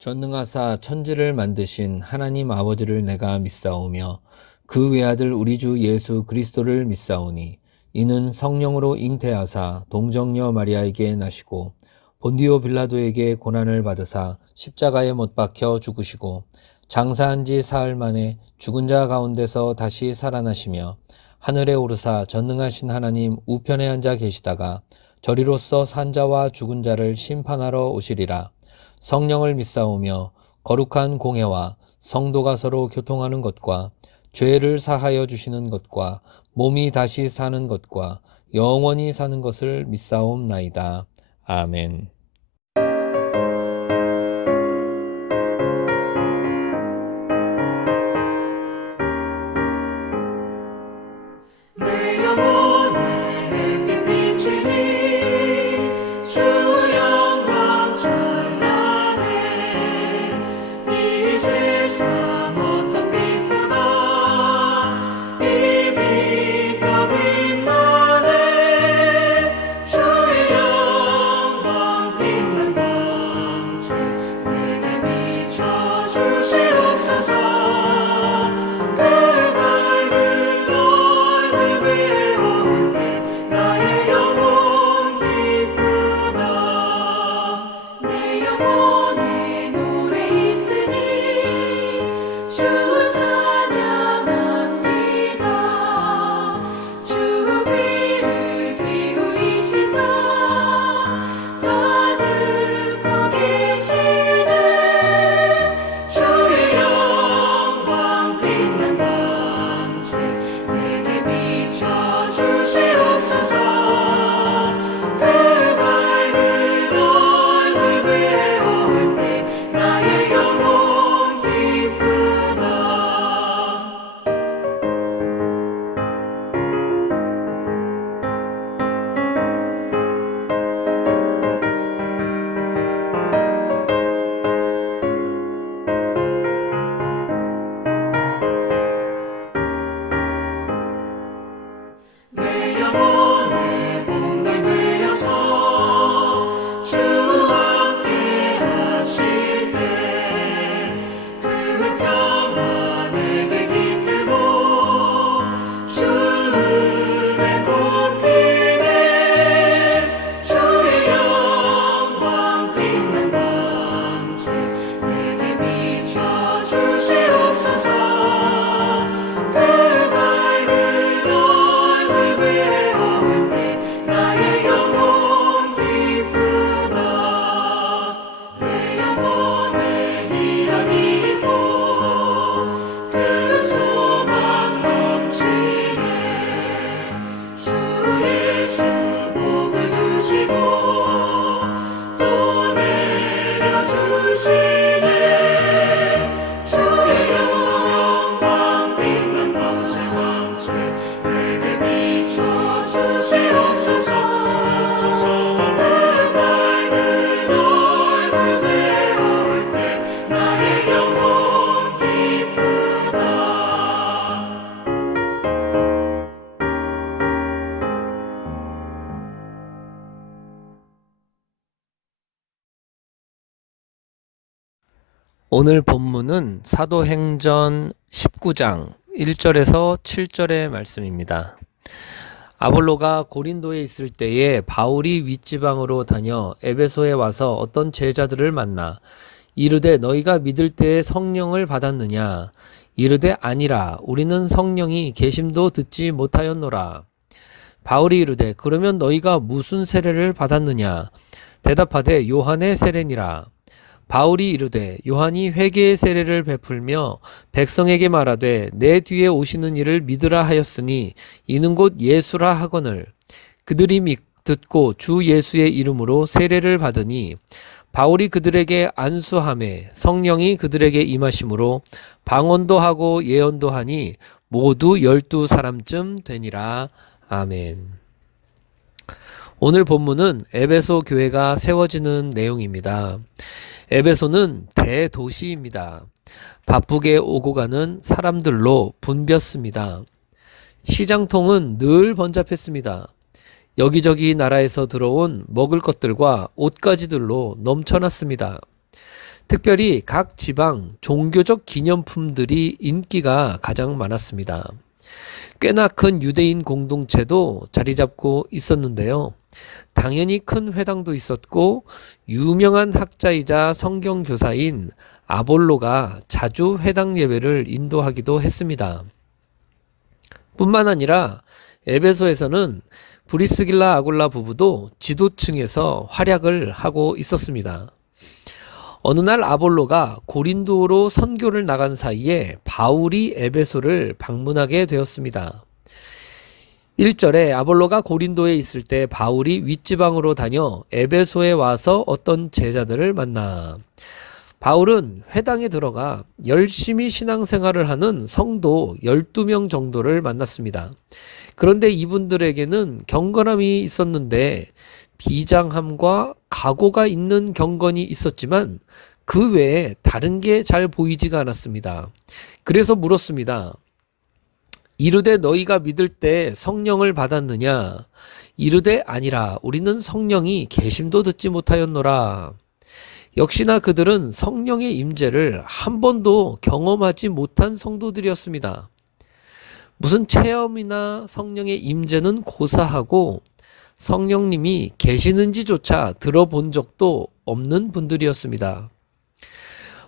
전능하사 천지를 만드신 하나님 아버지를 내가 믿사오며 그 외아들 우리 주 예수 그리스도를 믿사오니 이는 성령으로 잉태하사 동정녀 마리아에게 나시고 본디오 빌라도에게 고난을 받으사 십자가에 못 박혀 죽으시고 장사한 지 사흘 만에 죽은 자 가운데서 다시 살아나시며 하늘에 오르사 전능하신 하나님 우편에 앉아 계시다가 저리로서 산 자와 죽은 자를 심판하러 오시리라. 성령을 믿사오며 거룩한 공회와 성도가 서로 교통하는 것과 죄를 사하여 주시는 것과 몸이 다시 사는 것과 영원히 사는 것을 믿사옵나이다. 아멘. 내 영혼에 빛비치니 주 영광 찬란해. 이 세상 어떤 빛보다 이 빛 더 빛나네. 주의 영광 빛난 광채 내게 비춰 주시옵소서. 내 영혼의 몸을 되어서 주와 함께 하실 때 그 평화 내게 깃들고 주 은혜 꽃피네. 주의 영광 빛난 광채 내게 비춰 주시옵소서. 오늘 본문은 사도행전 19장 1절에서 7절의 말씀입니다. 아볼로가 고린도에 있을 때에 바울이 윗지방으로 다녀 에베소에 와서 어떤 제자들을 만나 이르되 너희가 믿을 때에 성령을 받았느냐? 이르되 아니라 우리는 성령이 계심도 듣지 못하였노라. 바울이 이르되 그러면 너희가 무슨 세례를 받았느냐? 대답하되 요한의 세례니라. 바울이 이르되 요한이 회개의 세례를 베풀며 백성에게 말하되 내 뒤에 오시는 이를 믿으라 하였으니 이는 곧 예수라 하거늘. 그들이 듣고 주 예수의 이름으로 세례를 받으니 바울이 그들에게 안수하매 성령이 그들에게 임하심으로 방언도 하고 예언도 하니 모두 12사람쯤 되니라. 아멘. 오늘 본문은 에베소 교회가 세워지는 내용입니다. 에베소는 대도시입니다. 바쁘게 오고 가는 사람들로 붐볐습니다. 시장통은 늘 번잡했습니다. 여기저기 나라에서 들어온 먹을 것들과 옷가지들로 넘쳐났습니다. 특별히 각 지방 종교적 기념품들이 인기가 가장 많았습니다. 꽤나 큰 유대인 공동체도 자리 잡고 있었는데요. 당연히 큰 회당도 있었고 유명한 학자이자 성경 교사인 아볼로가 자주 회당 예배를 인도하기도 했습니다. 뿐만 아니라 에베소에서는 브리스길라 아굴라 부부도 지도층에서 활약을 하고 있었습니다. 어느 날 아볼로가 고린도로 선교를 나간 사이에 바울이 에베소를 방문하게 되었습니다. 1절에 아볼로가 고린도에 있을 때 바울이 윗지방으로 다녀 에베소에 와서 어떤 제자들을 만나. 바울은 회당에 들어가 열심히 신앙생활을 하는 성도 12명 정도를 만났습니다. 그런데 이분들에게는 경건함이 있었는데 비장함과 각오가 있는 경건이 있었지만 그 외에 다른 게 잘 보이지가 않았습니다. 그래서 물었습니다. 이르되 너희가 믿을 때 성령을 받았느냐? 이르되 아니라 우리는 성령이 계심도 듣지 못하였노라. 역시나 그들은 성령의 임재를 한 번도 경험하지 못한 성도들이었습니다. 무슨 체험이나 성령의 임재는 고사하고 성령님이 계시는지조차 들어본 적도 없는 분들이었습니다.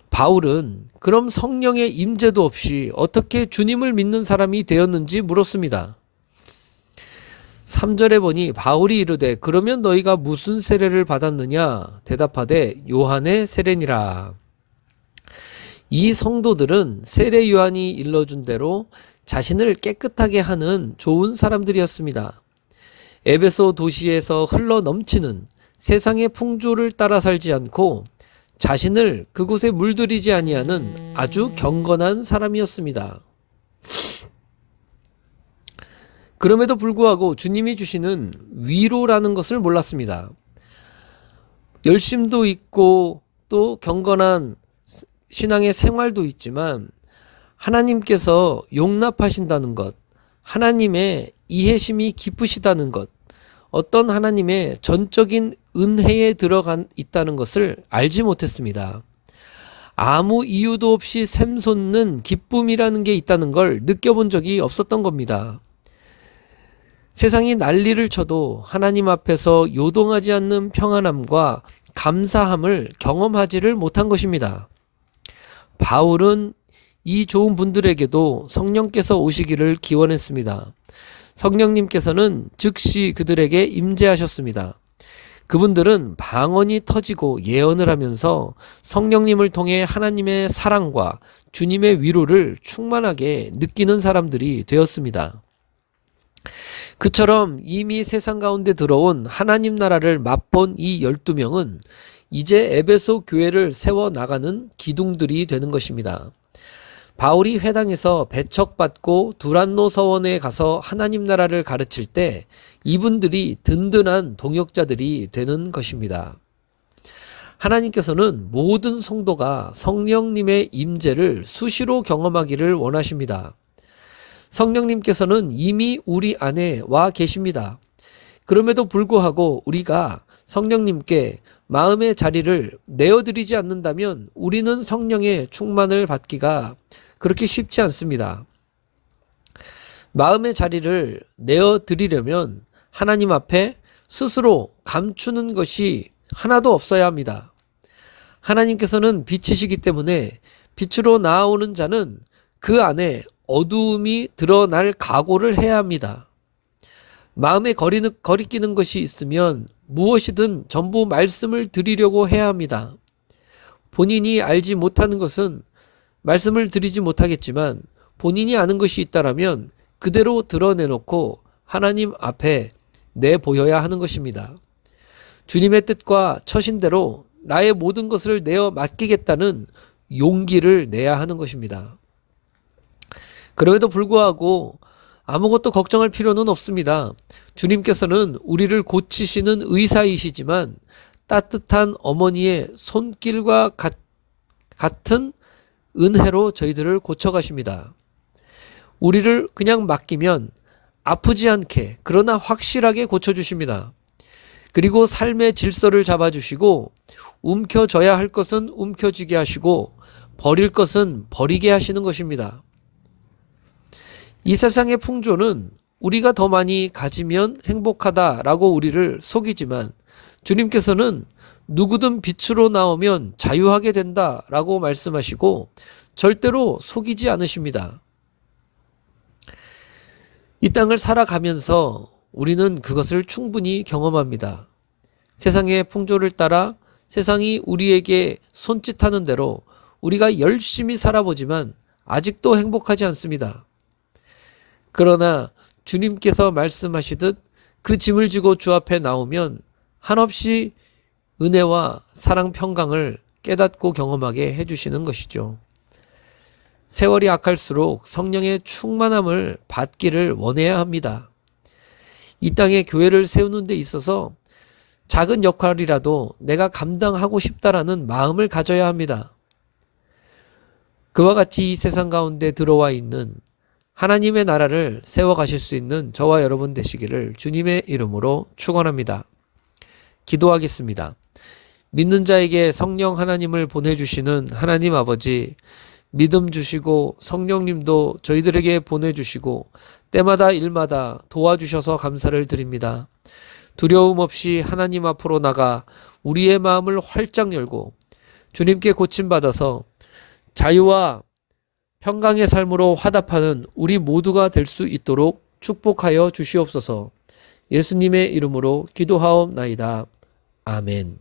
바울은 그럼 성령의 임재도 없이 어떻게 주님을 믿는 사람이 되었는지 물었습니다. 3절에 보니 바울이 이르되 그러면 너희가 무슨 세례를 받았느냐? 대답하되 요한의 세례니라. 이 성도들은 세례 요한이 일러준 대로 자신을 깨끗하게 하는 좋은 사람들이었습니다. 에베소 도시에서 흘러 넘치는 세상의 풍조를 따라 살지 않고 자신을 그곳에 물들이지 아니하는 아주 경건한 사람이었습니다. 그럼에도 불구하고 주님이 주시는 위로라는 것을 몰랐습니다. 열심도 있고 또 경건한 신앙의 생활도 있지만 하나님께서 용납하신다는 것, 하나님의 이해심이 깊으시다는 것, 어떤 하나님의 전적인 은혜에 들어가 있다는 것을 알지 못했습니다. 아무 이유도 없이 샘솟는 기쁨이라는 게 있다는 걸 느껴본 적이 없었던 겁니다. 세상이 난리를 쳐도 하나님 앞에서 요동하지 않는 평안함과 감사함을 경험하지를 못한 것입니다. 바울은 이 좋은 분들에게도 성령께서 오시기를 기원했습니다. 성령님께서는 즉시 그들에게 임재하셨습니다. 그분들은 방언이 터지고 예언을 하면서 성령님을 통해 하나님의 사랑과 주님의 위로를 충만하게 느끼는 사람들이 되었습니다. 그처럼 이미 세상 가운데 들어온 하나님 나라를 맛본 이 12명은 이제 에베소 교회를 세워나가는 기둥들이 되는 것입니다. 바울이 회당에서 배척받고 두란노 서원에 가서 하나님 나라를 가르칠 때 이분들이 든든한 동역자들이 되는 것입니다. 하나님께서는 모든 성도가 성령님의 임재를 수시로 경험하기를 원하십니다. 성령님께서는 이미 우리 안에 와 계십니다. 그럼에도 불구하고 우리가 성령님께 마음의 자리를 내어드리지 않는다면 우리는 성령의 충만을 받기가 그렇게 쉽지 않습니다. 마음의 자리를 내어드리려면 하나님 앞에 스스로 감추는 것이 하나도 없어야 합니다. 하나님께서는 빛이시기 때문에 빛으로 나아오는 자는 그 안에 어두움이 드러날 각오를 해야 합니다. 마음에 거리끼는 것이 있으면 무엇이든 전부 말씀을 드리려고 해야 합니다. 본인이 알지 못하는 것은 말씀을 드리지 못하겠지만 본인이 아는 것이 있다라면 그대로 드러내놓고 하나님 앞에 내보여야 하는 것입니다. 주님의 뜻과 처신대로 나의 모든 것을 내어 맡기겠다는 용기를 내야 하는 것입니다. 그럼에도 불구하고 아무것도 걱정할 필요는 없습니다. 주님께서는 우리를 고치시는 의사이시지만 따뜻한 어머니의 손길과 같은 은혜로 저희들을 고쳐가십니다. 우리를 그냥 맡기면 아프지 않게 그러나 확실하게 고쳐주십니다. 그리고 삶의 질서를 잡아주시고 움켜져야 할 것은 움켜쥐게 하시고 버릴 것은 버리게 하시는 것입니다. 이 세상의 풍조는 우리가 더 많이 가지면 행복하다라고 우리를 속이지만 주님께서는 누구든 빛으로 나오면 자유하게 된다라고 말씀하시고 절대로 속이지 않으십니다. 이 땅을 살아가면서 우리는 그것을 충분히 경험합니다. 세상의 풍조를 따라 세상이 우리에게 손짓하는 대로 우리가 열심히 살아보지만 아직도 행복하지 않습니다. 그러나 주님께서 말씀하시듯 그 짐을 지고 주 앞에 나오면 한없이 은혜와 사랑 평강을 깨닫고 경험하게 해주시는 것이죠. 세월이 악할수록 성령의 충만함을 받기를 원해야 합니다. 이 땅에 교회를 세우는 데 있어서 작은 역할이라도 내가 감당하고 싶다라는 마음을 가져야 합니다. 그와 같이 이 세상 가운데 들어와 있는 하나님의 나라를 세워가실 수 있는 저와 여러분 되시기를 주님의 이름으로 축원합니다. 기도하겠습니다. 믿는 자에게 성령 하나님을 보내주시는 하나님 아버지, 믿음 주시고 성령님도 저희들에게 보내주시고 때마다 일마다 도와주셔서 감사를 드립니다. 두려움 없이 하나님 앞으로 나가 우리의 마음을 활짝 열고 주님께 고침받아서 자유와 평강의 삶으로 화답하는 우리 모두가 될 수 있도록 축복하여 주시옵소서. 예수님의 이름으로 기도하옵나이다. 아멘.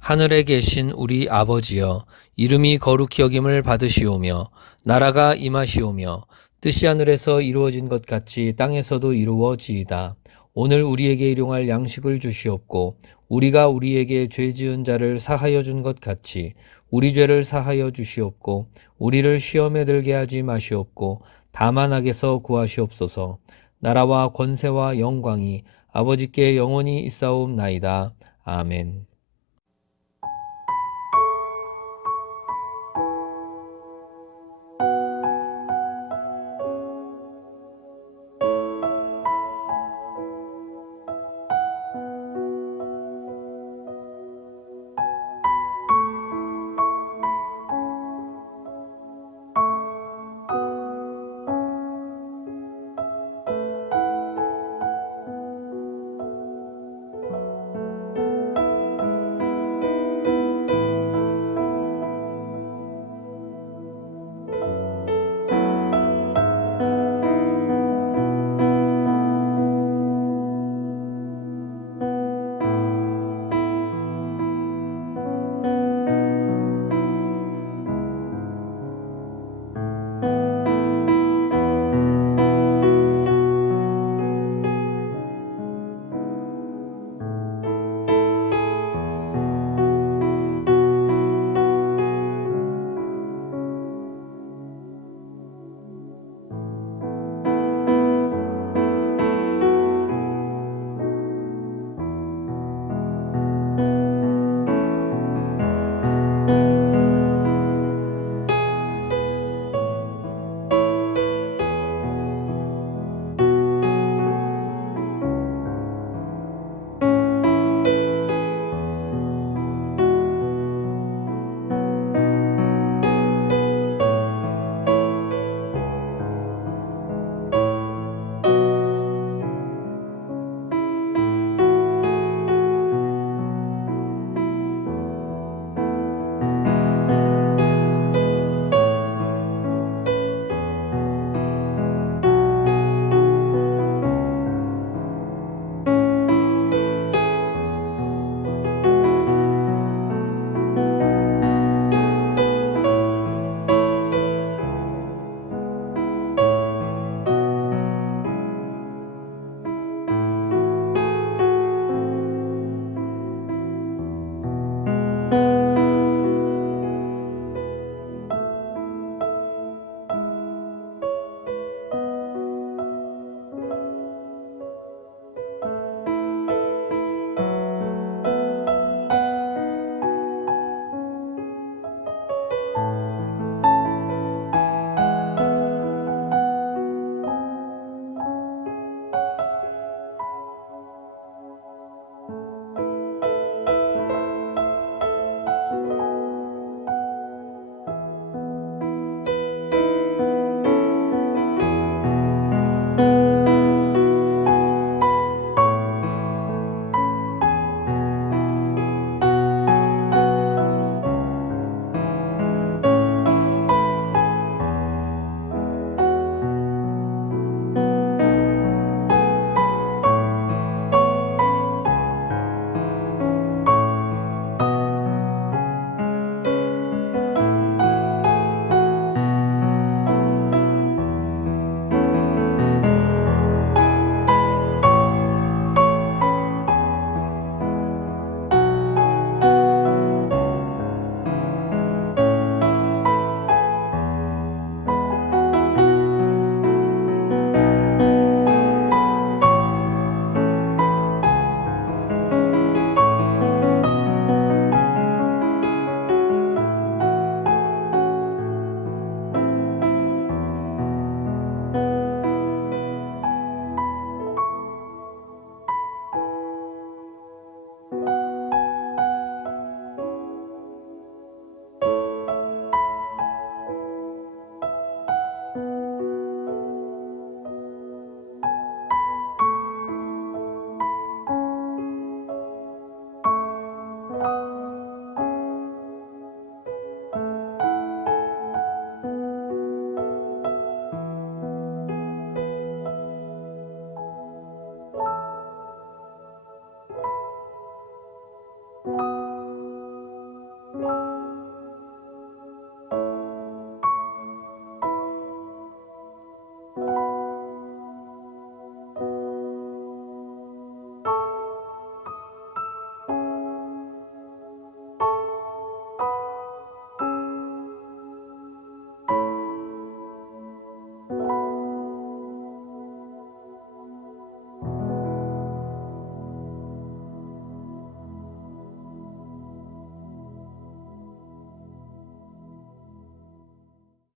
하늘에 계신 우리 아버지여, 이름이 거룩히 여김을 받으시오며 나라가 임하시오며 뜻이 하늘에서 이루어진 것 같이 땅에서도 이루어지이다. 오늘 우리에게 일용할 양식을 주시옵고 우리가 우리에게 죄 지은 자를 사하여 준 것 같이 우리 죄를 사하여 주시옵고 우리를 시험에 들게 하지 마시옵고 다만 악에서 구하시옵소서. 나라와 권세와 영광이 아버지께 영원히 있사옵나이다. 아멘.